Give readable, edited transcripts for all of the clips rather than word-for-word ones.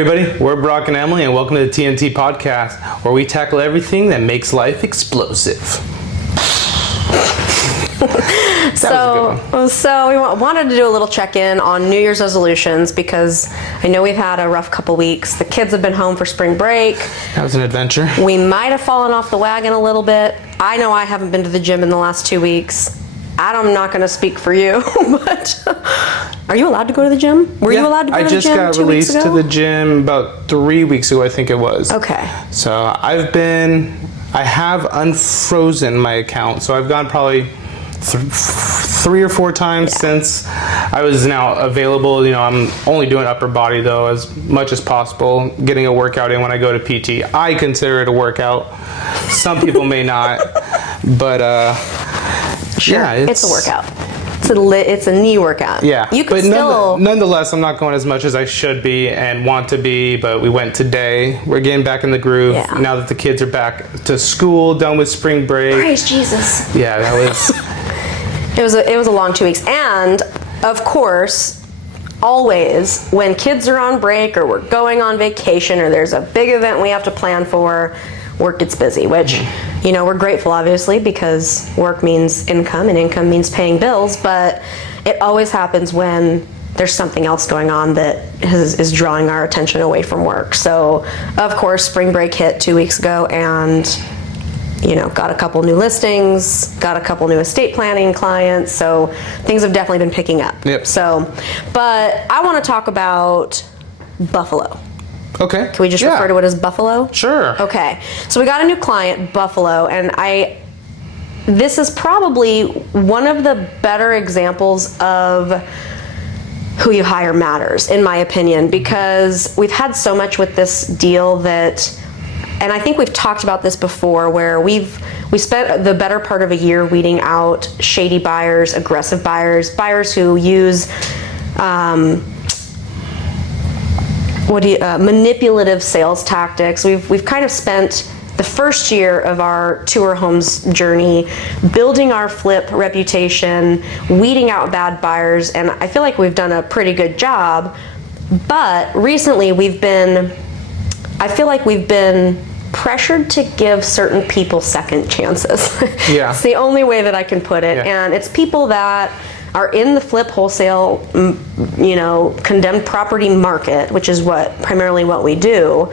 everybody, we're Broc and Emily, and welcome to the TNT Podcast, where we tackle everything that makes life explosive. So we wanted to do a little check-in on New Year's resolutions because I know we've had a rough couple weeks. The kids have been home for spring break. That was an adventure. We might have fallen off the wagon a little bit. I know I haven't been to the gym in the last 2 weeks. I'm not going to speak for you, but are you allowed to go to the gym? Were you allowed to go to the gym 2 weeks ago? I just got released to the gym about 3 weeks ago, I think it was. Okay. So I have unfrozen my account, so I've gone probably 3 or 4 times since I was now available. You know, I'm only doing upper body though, as much as possible, getting a workout in when I go to PT. I consider it a workout. Some people may not, but sure, yeah, it's a workout. It's a knee workout. Yeah, you could nonetheless, I'm not going as much as I should be and want to be. But we went today. We're getting back in the groove now that the kids are back to school, done with spring break. Praise Jesus. Yeah, that was. It was a long 2 weeks, and of course, always when kids are on break or we're going on vacation or there's a big event we have to plan for, work gets busy, which, you know, we're grateful obviously because work means income and income means paying bills, but it always happens when there's something else going on that is drawing our attention away from work. So of course, spring break hit 2 weeks ago, and you know, got a couple new listings, got a couple new estate planning clients, so things have definitely been picking up. Yep. So, but I want to talk about Buffalo. Okay. Can we just refer to it as Buffalo? Sure. Okay. So we got a new client, Buffalo, and this is probably one of the better examples of who you hire matters, in my opinion, because we've had so much with this deal that, and I think we've talked about this before, where we spent the better part of a year weeding out shady buyers, aggressive buyers, buyers who use manipulative sales tactics. We've kind of spent the first year of our tour homes journey building our flip reputation, weeding out bad buyers, and I feel like we've done a pretty good job. But recently I feel like we've been pressured to give certain people second chances. Yeah. It's the only way that I can put it. Yeah. And it's people that are in the flip wholesale, you know, condemned property market, which is primarily what we do,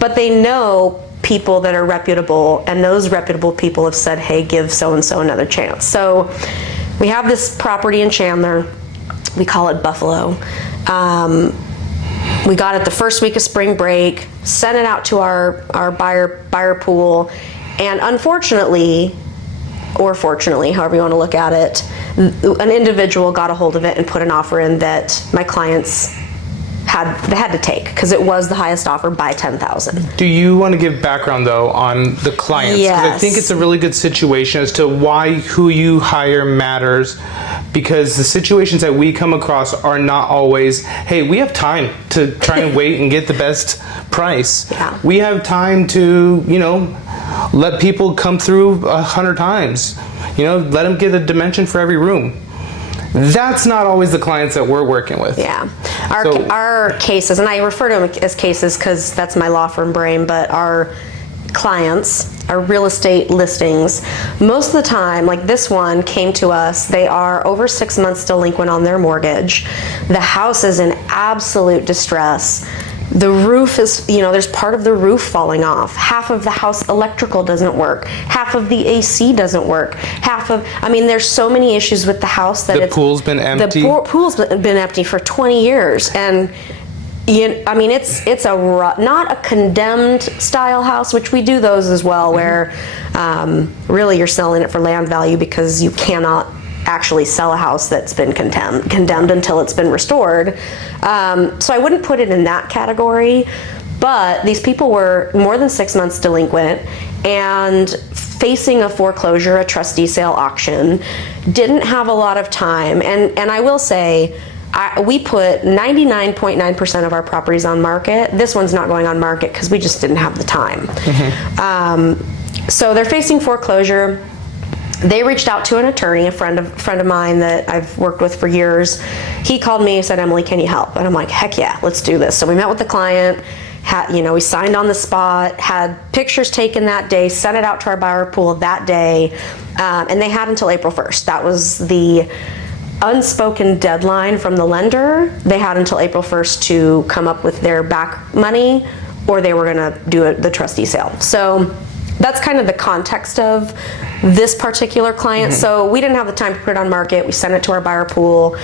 but they know people that are reputable, and those reputable people have said, hey, give so-and-so another chance. So we have this property in Chandler. We call it Buffalo. We got it the first week of spring break, sent it out to our buyer pool, and unfortunately, or fortunately, however you want to look at it, an individual got a hold of it and put an offer in that my clients had to take, because it was the highest offer by $10,000. Do you want to give background though on the clients? Yes. Because I think it's a really good situation as to why who you hire matters, because the situations that we come across are not always, hey, we have time to try and wait and get the best price. Yeah. We have time to, you know, let people come through 100 times. You know, let them get a dimension for every room. That's not always the clients that we're working with. Yeah. Our cases, and I refer to them as cases because that's my law firm brain, but our clients, our real estate listings, most of the time, like this one came to us, they are over 6 months delinquent on their mortgage. The house is in absolute distress. The roof is, you know, there's part of the roof falling off. Half of the house electrical doesn't work. Half of the AC doesn't work. There's so many issues with the house that the pool's been empty. The pool's been empty for 20 years. And, it's not a condemned style house, which we do those as well, where really you're selling it for land value because you cannot actually sell a house that's been condemned until it's been restored. So I wouldn't put it in that category, but these people were more than 6 months delinquent and facing a foreclosure, a trustee sale auction, didn't have a lot of time. And I will say, we put 99.9% of our properties on market. This one's not going on market because we just didn't have the time. So they're facing foreclosure. they reached out to an attorney, a friend of mine that I've worked with for years. He called me and said, Emily, can you help? And I'm like, heck yeah, let's do this. So we met with the client, we signed on the spot, had pictures taken that day, sent it out to our buyer pool that day, and they had until April 1st. That was the unspoken deadline from the lender. They had until April 1st to come up with their back money, or they were gonna do the trustee sale. So that's kind of the context of this particular client. So we didn't have the time to put it on market. We sent it to our buyer pool,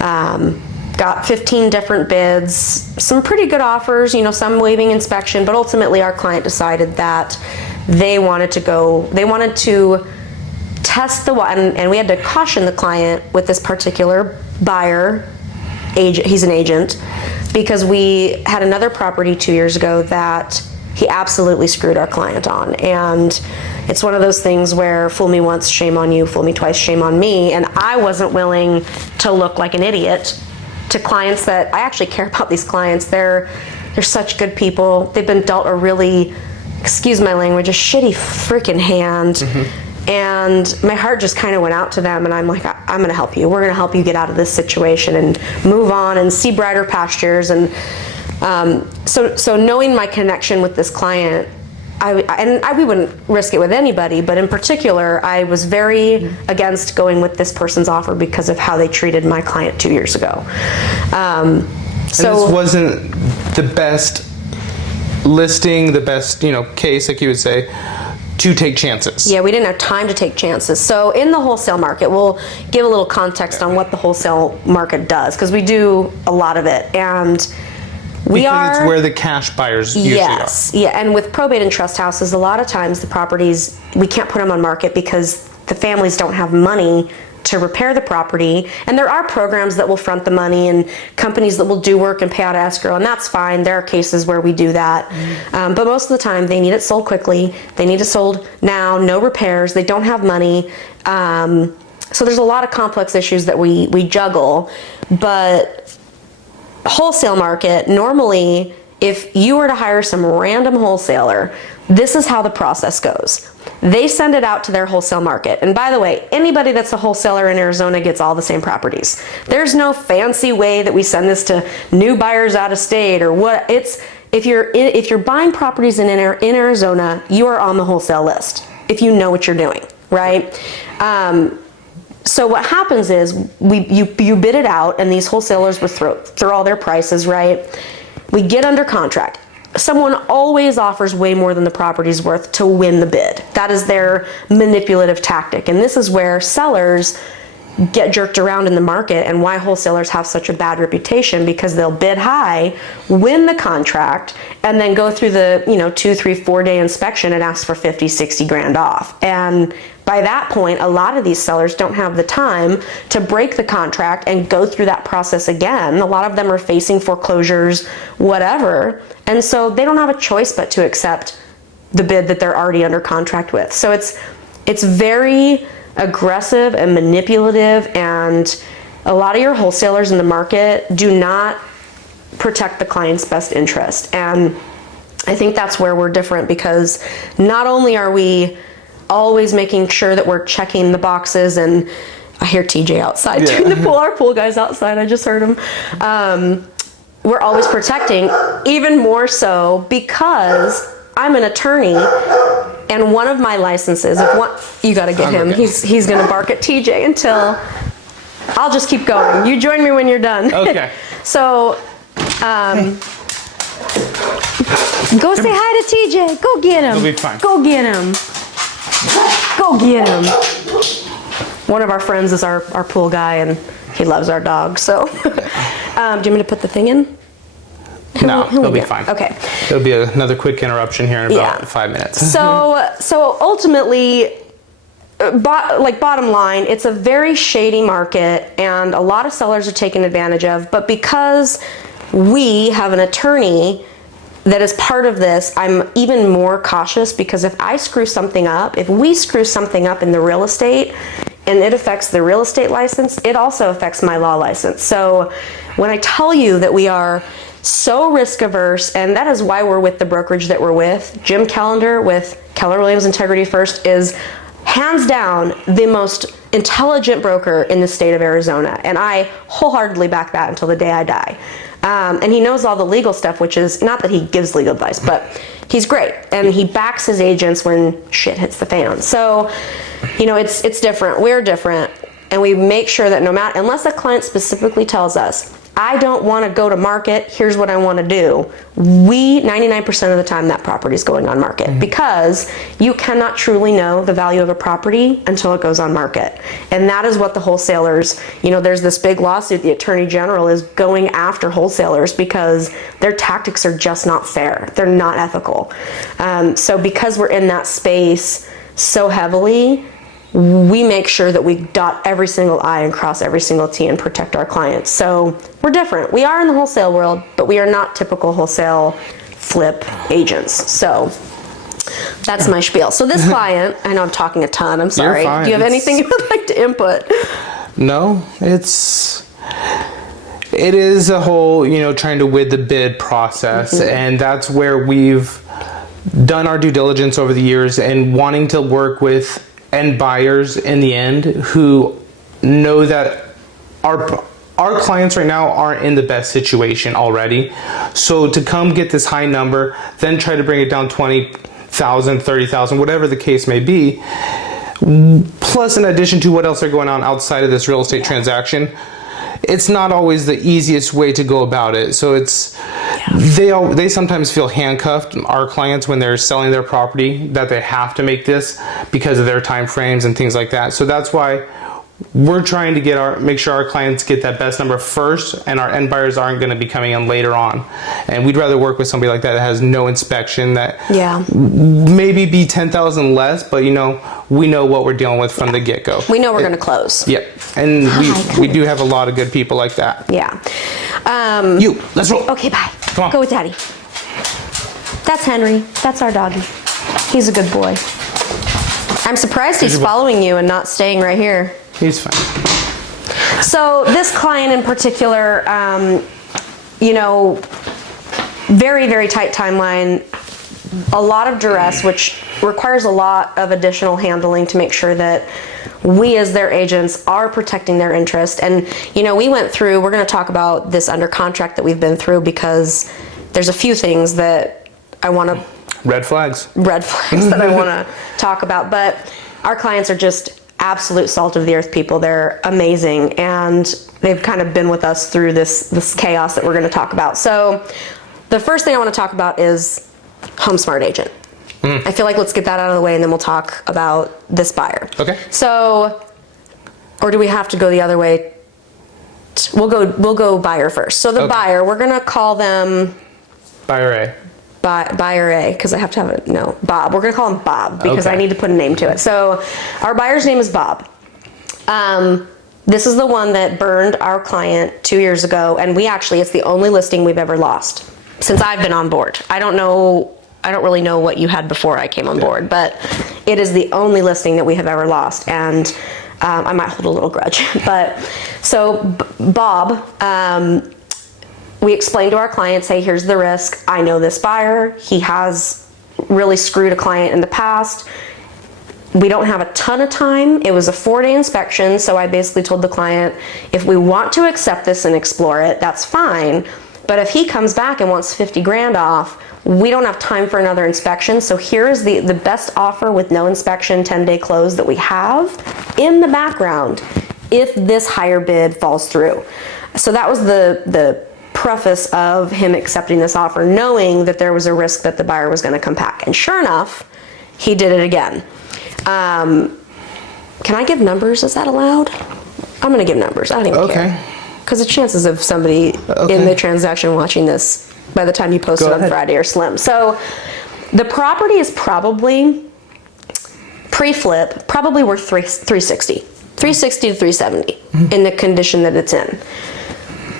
got 15 different bids, some pretty good offers, some waiving inspection, but ultimately our client decided that they wanted to test the water, and we had to caution the client with this particular buyer, he's an agent, because we had another property 2 years ago that he absolutely screwed our client on. And it's one of those things where fool me once, shame on you, fool me twice, shame on me. And I wasn't willing to look like an idiot to clients that I actually care about. These clients, they're such good people. They've been dealt a really, excuse my language, a shitty freaking hand. And my heart just kind of went out to them, and I'm like, I'm gonna help you. We're gonna help you get out of this situation and move on and see brighter pastures. And so knowing my connection with this client, we wouldn't risk it with anybody, but in particular, I was very against going with this person's offer because of how they treated my client 2 years ago. And this wasn't the best listing, the best, case, like you would say, to take chances. Yeah, we didn't have time to take chances. So in the wholesale market, we'll give a little context on what the wholesale market does, because we do a lot of it. And because it's where the cash buyers usually are. Yeah, and with probate and trust houses, a lot of times the properties, we can't put them on market because the families don't have money to repair the property. And there are programs that will front the money and companies that will do work and pay out escrow, and that's fine. There are cases where we do that. But most of the time, they need it sold quickly. They need it sold now, no repairs. They don't have money. So there's a lot of complex issues that we juggle. But wholesale market, normally, if you were to hire some random wholesaler, this is how the process goes. They send it out to their wholesale market. And by the way, anybody that's a wholesaler in Arizona gets all the same properties. There's no fancy way that we send this to new buyers out of state or what. It's if you're buying properties in Arizona, you are on the wholesale list if you know what you're doing, right? So what happens is you bid it out, and these wholesalers will throw all their prices, right? We get under contract. Someone always offers way more than the property's worth to win the bid. That is their manipulative tactic. And this is where sellers get jerked around in the market, and why wholesalers have such a bad reputation, because they'll bid high, win the contract, and then go through the 2, 3, 4 day inspection and ask for 50, 60 grand off. And by that point, a lot of these sellers don't have the time to break the contract and go through that process again. A lot of them are facing foreclosures, whatever. And so they don't have a choice but to accept the bid that they're already under contract with. So it's very aggressive and manipulative, and a lot of your wholesalers in the market do not protect the client's best interest. And I think that's where we're different, because not only are we always making sure that we're checking the boxes, and I hear TJ outside doing the pool, our pool guy's outside, I just heard him. We're always protecting, even more so because I'm an attorney, and one of my licenses, you gotta get him, okay. He's gonna bark at TJ until, I'll just keep going. You join me when you're done. Okay. So, go say hi to TJ. Go get him. He'll be fine. Go get him. Go get him. One of our friends is our pool guy, and he loves our dog. So, do you want me to put the thing in? He'll be fine. Okay. There'll be another quick interruption here in about 5 minutes. So ultimately, bottom line, it's a very shady market, and a lot of sellers are taken advantage of. But because we have an attorney that is part of this, I'm even more cautious, because if we screw something up in the real estate, and it affects the real estate license, it also affects my law license. So when I tell you that we are so risk averse, and that is why we're with the brokerage that we're with, Jim Callender with Keller Williams Integrity First is hands down the most intelligent broker in the state of Arizona, and I wholeheartedly back that until the day I die. And he knows all the legal stuff, which is not that he gives legal advice, but he's great, and he backs his agents when shit hits the fan. So, you know, it's different. We're different, and we make sure that no matter, unless a client specifically tells us, I don't want to go to market, here's what I want to do, 99% of the time that property is going on market, because you cannot truly know the value of a property until it goes on market. And that is what the wholesalers, you know, there's this big lawsuit, the Attorney General is going after wholesalers because their tactics are just not fair. They're not ethical. So because we're in that space so heavily, we make sure that we dot every single I and cross every single T and protect our clients. So we're different. We are in the wholesale world, but we are not typical wholesale flip agents. So that's my spiel. So this client, I know I'm talking a ton, I'm sorry. You're fine. Do you have anything you would like to input? No, it is a whole, you know, trying to win the bid process, and that's where we've done our due diligence over the years and wanting to work with end buyers in the end who know that our clients right now aren't in the best situation already. So to come get this high number, then try to bring it down 20,000, 30,000, whatever the case may be, plus in addition to what else are going on outside of this real estate transaction, it's not always the easiest way to go about it. So it's they sometimes feel handcuffed, our clients, when they're selling their property, that they have to make this because of their time frames and things like that. So that's why we're trying to make sure our clients get that best number first, and our end buyers aren't going to be coming in later on. And we'd rather work with somebody like that has no inspection, that maybe be 10,000 less, but you know, we know what we're dealing with from the get-go. We know we're going to close. Yep. And we do have a lot of good people like that. Yeah. Let's roll. Okay, bye. Come on. Go with Daddy. That's Henry. That's our doggy. He's a good boy. I'm surprised he's following you and not staying right here. He's fine. So this client in particular, you know, very, very tight timeline, a lot of duress, which requires a lot of additional handling to make sure that we as their agents are protecting their interest. And, you know, we're going to talk about this under contract that we've been through, because there's a few things that I want to... Red flags that I want to talk about. But our clients are just absolute salt of the earth people. They're amazing, and they've kind of been with us through this chaos that we're going to talk about. So the first thing I want to talk about is Home Smart Agent. I feel like let's get that out of the way, and then we'll talk about this buyer. Okay. So, or do we have to go the other way? We'll go buyer first. So the buyer, we're going to call them Buyer A. Buyer A, because I have to have Bob. We're going to call him Bob because I need to put a name to it. So our buyer's name is Bob. This is the one that burned our client 2 years ago, and it's the only listing we've ever lost since I've been on board. I don't really know what you had before I came on board, but it is the only listing that we have ever lost, and I might hold a little grudge. But so Bob, we explained to our clients, hey, here's the risk. I know this buyer. He has really screwed a client in the past. We don't have a ton of time. It was a 4-day inspection, so I basically told the client, if we want to accept this and explore it, that's fine. But if he comes back and wants 50 grand off, we don't have time for another inspection. So here is the best offer with no inspection, 10-day close that we have in the background if this higher bid falls through. So that was the preface of him accepting this offer, knowing that there was a risk that the buyer was going to come back. And sure enough, he did it again. Can I give numbers? Is that allowed? I'm going to give numbers. I don't even care. Because the chances of somebody in the transaction watching this by the time you post it on Friday are slim. So the property is probably pre-flip, probably worth 360 to 370 in the condition that it's in.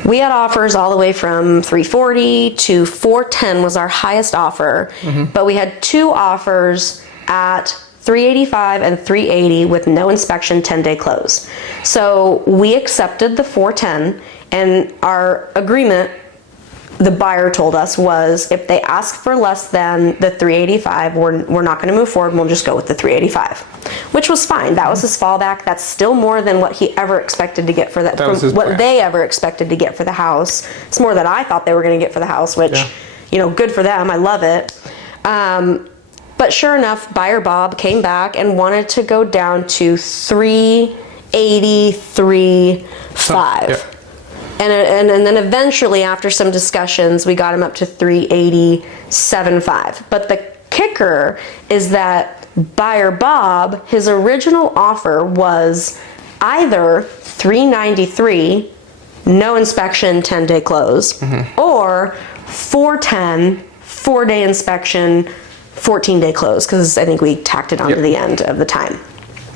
We had offers all the way from 340 to 410 was our highest offer, but we had 2 offers at 385 and 380 with no inspection, 10-day close. So we accepted the 410, and our agreement the buyer told us was, if they ask for less than the 385, we're not going to move forward, and we'll just go with the 385, which was fine. That was his fallback. That's still more than what he ever expected to get for that, from what they ever expected to get for the house. It's more than I thought they were going to get for the house, which, you know, good for them. I love it. But sure enough, buyer Bob came back and wanted to go down to 383.5. Yeah. And then eventually, after some discussions, we got him up to 387.5. But the kicker is that buyer Bob, his original offer was either 393, no inspection, 10-day close, or 410, 4-day inspection, 14-day close, because I think we tacked it on to the end of the time,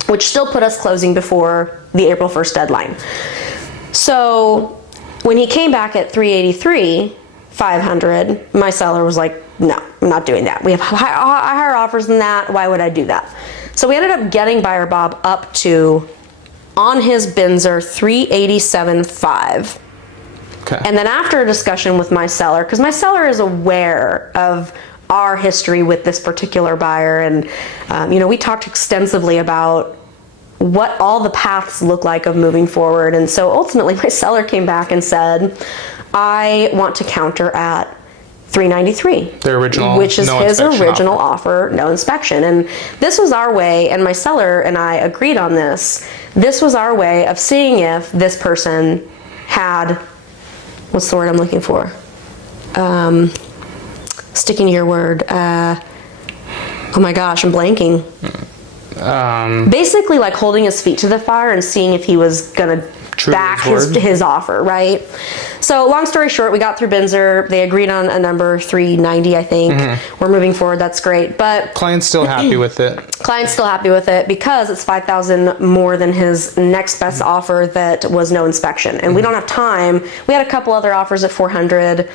which still put us closing before the April 1st deadline. So when he came back at 383,500, my seller was like, no, I'm not doing that. We have higher offers than that. Why would I do that? So we ended up getting buyer Bob up to, on his Binzer, 387.5. Okay. And then after a discussion with my seller, because my seller is aware of our history with this particular buyer, and you know, we talked extensively about what all the paths look like of moving forward. And so ultimately my seller came back and said, I want to counter at 393, their original, which is his original offer, no inspection. And this was our way, and my seller and I agreed on this. This was our way of seeing if this person had, what's the word I'm looking for? Sticking to your word. Oh my gosh, I'm blanking. Basically like holding his feet to the fire and seeing if he was gonna back his offer, right? So long story short, we got through Binzer. They agreed on a number, 390, I think. We're moving forward. That's great. But client's still happy with it. Client's still happy with it because it's $5,000 more than his next best offer that was no inspection. And we don't have time. We had a couple other offers at 400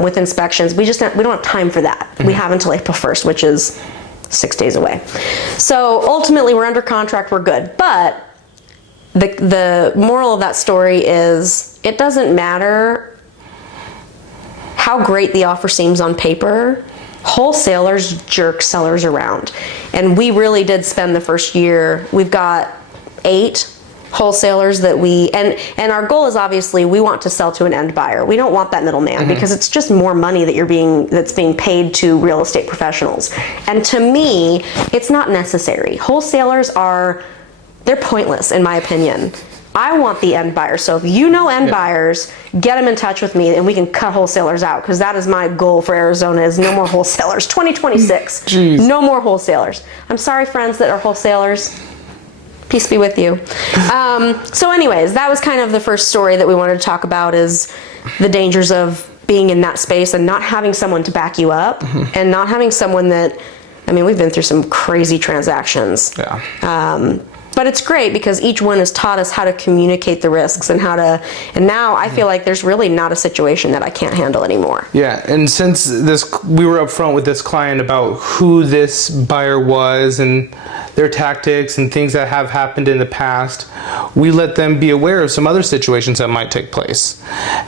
with inspections. We don't have time for that. We have until April 1st, which is 6 days away. So ultimately we're under contract, we're good. But the moral of that story is, it doesn't matter how great the offer seems on paper, wholesalers jerk sellers around. And we really did spend the first year, we've got 8 wholesalers that and our goal is obviously we want to sell to an end buyer. We don't want that middleman because it's just more money that's being paid to real estate professionals. And to me, it's not necessary. Wholesalers they're pointless in my opinion. I want the end buyer. So if you know end buyers, get them in touch with me and we can cut wholesalers out, because that is my goal for Arizona, is no more wholesalers. 2026, Jeez. No more wholesalers. I'm sorry, friends that are wholesalers. Peace be with you. So anyways, that was kind of the first story that we wanted to talk about, is the dangers of being in that space and not having someone to back you up and not having someone that, I mean, we've been through some crazy transactions. Yeah. But it's great because each one has taught us how to communicate the risks and and now I feel like there's really not a situation that I can't handle anymore. Yeah, and since we were upfront with this client about who this buyer was and their tactics and things that have happened in the past, we let them be aware of some other situations that might take place.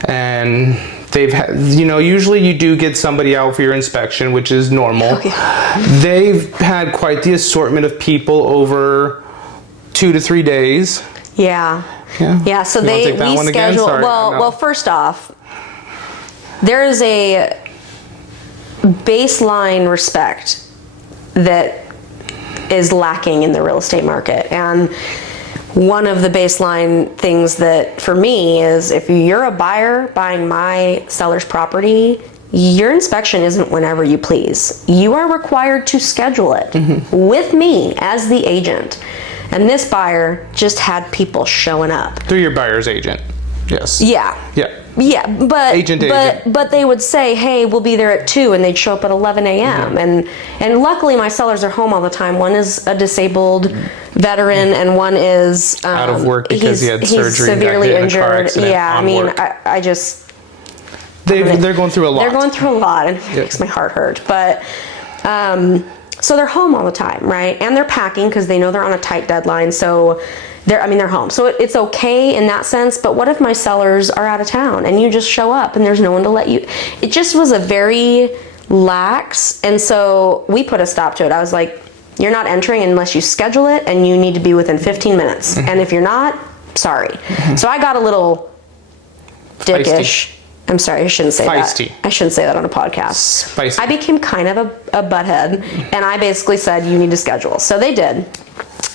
And they've had, usually you do get somebody out for your inspection, which is normal. Okay. They've had quite the assortment of people over 2 to 3 days. Yeah. So we schedule. Well, first off, there is a baseline respect that is lacking in the real estate market, and one of the baseline things that for me is, if you're a buyer buying my seller's property, your inspection isn't whenever you please. You are required to schedule it with me as the agent. And this buyer just had people showing up. Through your buyer's agent. Yes. Yeah, but agent. But they would say, hey, we'll be there at 2, and they'd show up at 11 a.m. And luckily my sellers are home all the time. One is a disabled veteran and one is out of work because he had surgery. He's severely injured. Yeah, I mean, I just... They're going through a lot. They're going through a lot, and it makes my heart hurt. But... so they're home all the time, right? And they're packing because they know they're on a tight deadline. So they're home. So it's okay in that sense, but what if my sellers are out of town and you just show up and there's no one to let you? It just was a very lax, and so we put a stop to it. I was like, you're not entering unless you schedule it, and you need to be within 15 minutes. And if you're not, sorry. So I got a little dickish. I'm sorry, I shouldn't say Feisty. that. I shouldn't say that on a podcast. Spicy. I became kind of a butthead, and I basically said, you need to schedule. So they did.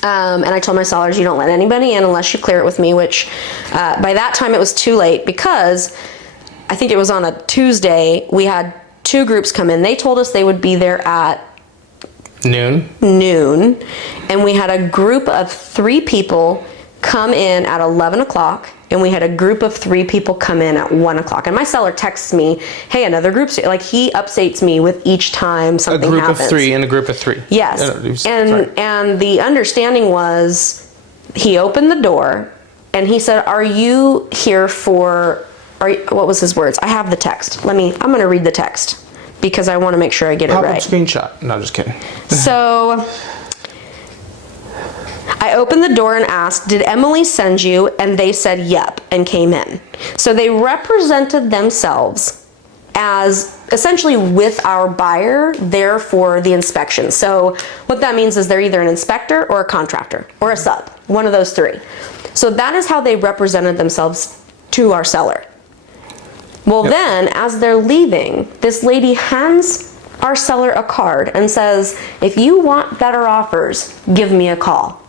And I told my sellers, you don't let anybody in unless you clear it with me, which by that time it was too late, because I think it was on a Tuesday, we had 2 groups come in. They told us they would be there at Noon. And we had a group of 3 people come in at 11 o'clock, and we had a group of 3 people come in at 1 o'clock. And my seller texts me, hey, another group's here. Like, he updates me with each time something happens. A group of 3 and a group of 3. Yes. And the understanding was, he opened the door and he said, are you here for, what was his words? I have the text. I'm going to read the text because I want to make sure I get it right. Screenshot. No, just kidding. So I opened the door and asked, did Emily send you? And they said, yep, and came in. So they represented themselves as essentially with our buyer there for the inspection. So what that means is they're either an inspector or a contractor or a sub, one of those 3. So that is how they represented themselves to our seller. Well, then, as they're leaving, this lady hands our seller a card and says, if you want better offers, give me a call.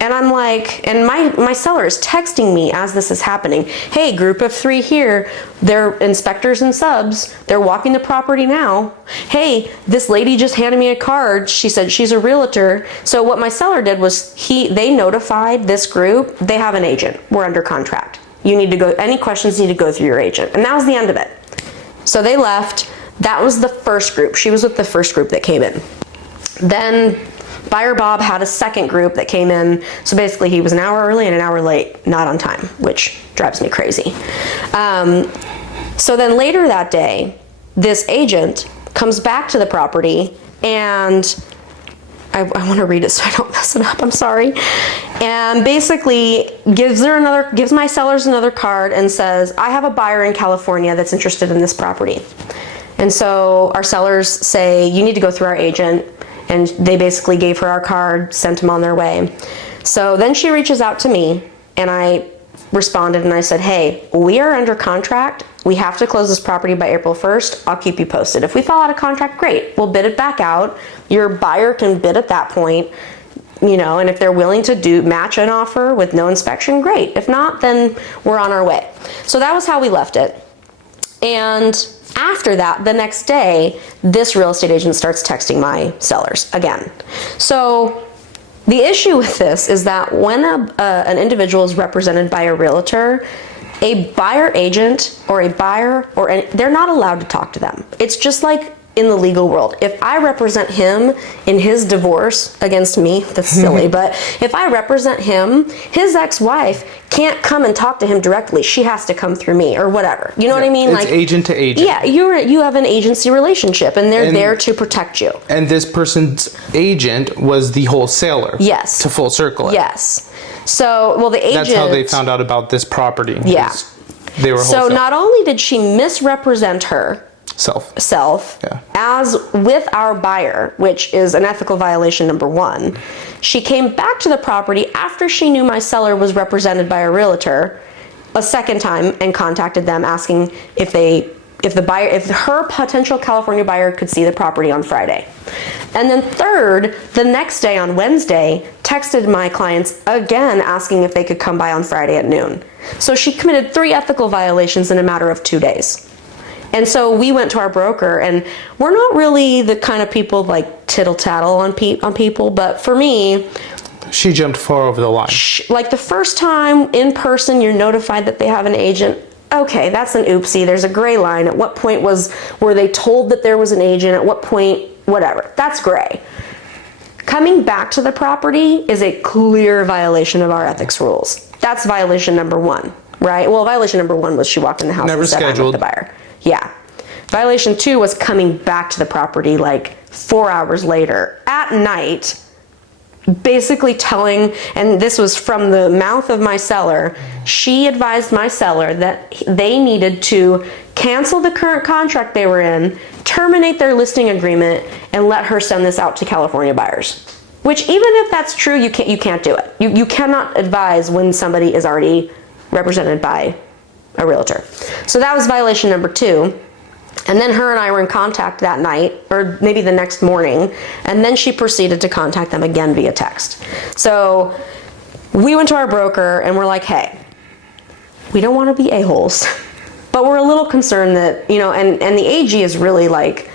And I'm like, and my seller is texting me as this is happening. Hey, group of 3 here. They're inspectors and subs. They're walking the property now. Hey, this lady just handed me a card. She said she's a realtor. So what my seller did was they notified this group. They have an agent. We're under contract. You need to go, any questions need to go through your agent. And that was the end of it. So they left. That was the first group. She was with the first group that came in. Then Buyer Bob had a second group that came in. So basically he was an hour early and an hour late, not on time, which drives me crazy. So then later that day, this agent comes back to the property, and I want to read it so I don't mess it up, I'm sorry. And basically gives my sellers another card and says, I have a buyer in California that's interested in this property. And so our sellers say, you need to go through our agent. And they basically gave her our card, sent them on their way. So then she reaches out to me, and I responded and I said, hey, we are under contract. We have to close this property by April 1st. I'll keep you posted. If we fall out of contract, great. We'll bid it back out. Your buyer can bid at that point, and if they're willing to match an offer with no inspection, great. If not, then we're on our way. So that was how we left it. And after that, the next day, this real estate agent starts texting my sellers again. So the issue with this is that when an individual is represented by a realtor, a buyer agent or a buyer they're not allowed to talk to them. It's just like in the legal world. If I represent him in his divorce against me, that's silly, but if I represent him, his ex-wife can't come and talk to him directly. She has to come through me or whatever. You know what I mean? It's agent to agent. Yeah, you have an agency relationship, and they're there to protect you. And this person's agent was the wholesaler. Yes. To full circle it. Yes. So, well, the agent... That's how they found out about this property. Yeah. They were wholesale. So not only did she misrepresent her self yeah. as with our buyer, which is an ethical violation number 1, she came back to the property after she knew my seller was represented by a realtor a second time and contacted them asking if her potential California buyer could see the property on Friday. And then third, the next day on Wednesday, texted my clients again asking if they could come by on Friday at noon. So she committed 3 ethical violations in a matter of 2 days. And so we went to our broker, and we're not really the kind of people like tittle tattle on people, but for me, she jumped far over the line. Like the first time in person, you're notified that they have an agent. Okay, that's an oopsie. There's a gray line. At what point were they told that there was an agent? At what point, whatever. That's gray. Coming back to the property is a clear violation of our ethics rules. That's violation number 1, right? Well, violation number 1 was she walked in the house never and said, I'm with the buyer. Yeah. Violation 2 was coming back to the property like 4 hours later at night basically telling, and this was from the mouth of my seller, she advised my seller that they needed to cancel the current contract they were in, terminate their listing agreement, and let her send this out to California buyers. Which, even if that's true, you can't do it. You cannot advise when somebody is already represented by a realtor. So that was violation number 2. And then her and I were in contact that night, or maybe the next morning, and then she proceeded to contact them again via text. So we went to our broker and we're like, hey, we don't want to be a-holes, but we're a little concerned that, and the AG is really like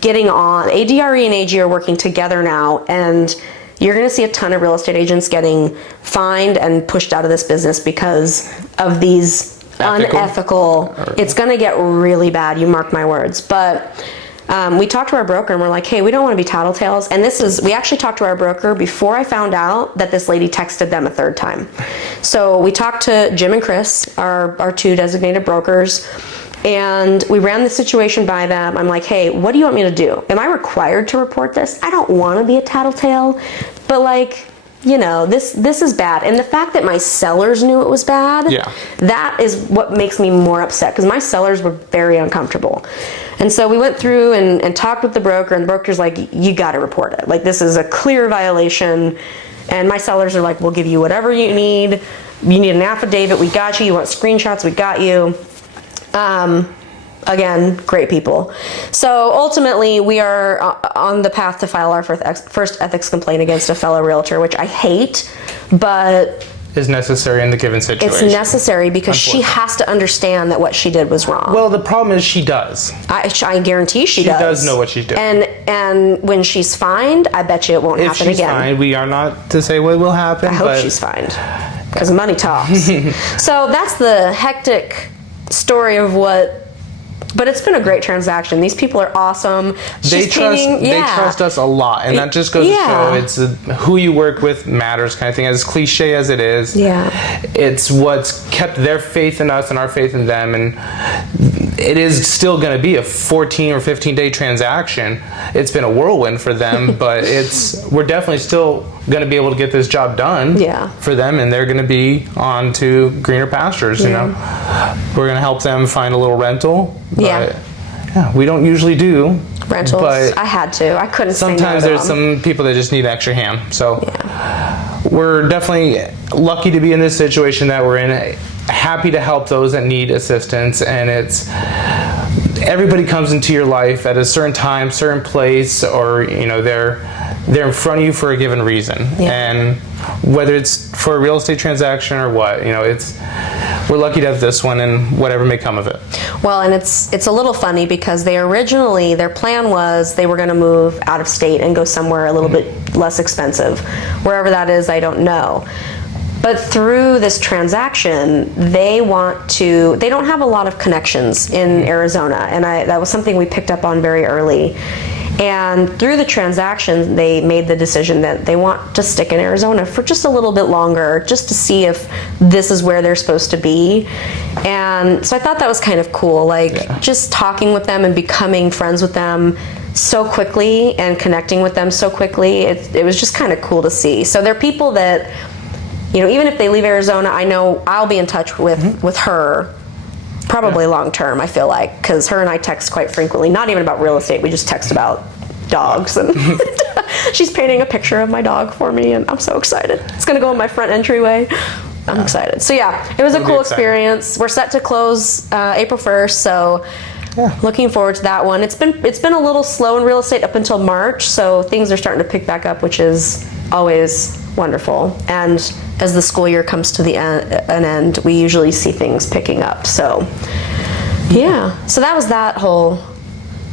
getting on. ADRE and AG are working together now, and you're going to see a ton of real estate agents getting fined and pushed out of this business because of these unethical. It's going to get really bad, you mark my words. But we talked to our broker and we're like, hey, we don't want to be tattletales. And we actually talked to our broker before I found out that this lady texted them a third time. So we talked to Jim and Chris, our 2 designated brokers, and we ran the situation by them. I'm like, hey, what do you want me to do? Am I required to report this? I don't want to be a tattletale, but like, this is bad. And the fact that my sellers knew it was bad, that is what makes me more upset, because my sellers were very uncomfortable. And so we went through and talked with the broker, and the broker's like, you got to report it. Like, this is a clear violation. And my sellers are like, we'll give you whatever you need. You need an affidavit, we got you. You want screenshots, we got you. Again, great people. So ultimately, we are on the path to file our first ethics complaint against a fellow realtor, which I hate, but is necessary in the given situation. It's necessary because she has to understand that what she did was wrong. Well, the problem is she does. I guarantee she does. She does know what she's doing. And when she's fined, I bet you it won't happen again. If she's fined, we are not to say what will happen. I hope she's fined, because money talks. So that's the hectic story of but it's been a great transaction. These people are awesome. They trust us a lot, and that just goes to show it's who you work with matters kind of thing. As cliche as it is, it's what's kept their faith in us and our faith in them, and it is still going to be a 14 or 15-day transaction. It's been a whirlwind for them, but we're definitely still going to be able to get this job done for them, and they're going to be on to greener pastures. We're going to help them find a little rental. But, we don't usually do rentals. But I had to. I couldn't. Sometimes there's some people that just need an extra hand. So we're definitely lucky to be in this situation that we're in. Happy to help those that need assistance, and everybody comes into your life at a certain time, certain place, or they're in front of you for a given reason, and whether it's for a real estate transaction or what, we're lucky to have this one and whatever may come of it. Well, and it's a little funny because their plan was they were going to move out of state and go somewhere a little bit less expensive. Wherever that is, I don't know. But through this transaction, they don't have a lot of connections in Arizona, and that was something we picked up on very early. And through the transaction, they made the decision that they want to stick in Arizona for just a little bit longer, just to see if this is where they're supposed to be. And so I thought that was kind of cool, just talking with them and becoming friends with them so quickly and connecting with them so quickly. It was just kind of cool to see. So they're people that, even if they leave Arizona, I know I'll be in touch with her probably long term, I feel like, because her and I text quite frequently, not even about real estate, we just text about dogs, and she's painting a picture of my dog for me, and I'm so excited. It's going to go in my front entryway. I'm excited. So it was a cool experience. We're set to close April 1st, so looking forward to that one. It's been a little slow in real estate up until March, so things are starting to pick back up, which is always wonderful. And as the school year comes to an end, we usually see things picking up. So so that was that whole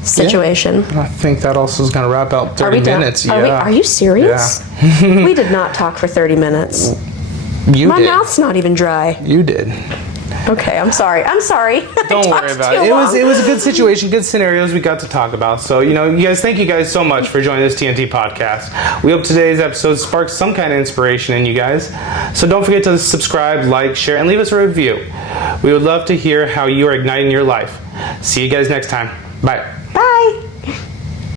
situation. I think that also is going to wrap out 30 minutes. Are you serious? We did not talk for 30 minutes. My mouth's not even dry. You did. Okay, I'm sorry. Don't worry about it. It was a good situation, good scenarios we got to talk about. So, thank you guys so much for joining this TNT podcast. We hope today's episode sparks some kind of inspiration in you guys. So don't forget to subscribe, like, share, and leave us a review. We would love to hear how you are igniting your life. See you guys next time. Bye.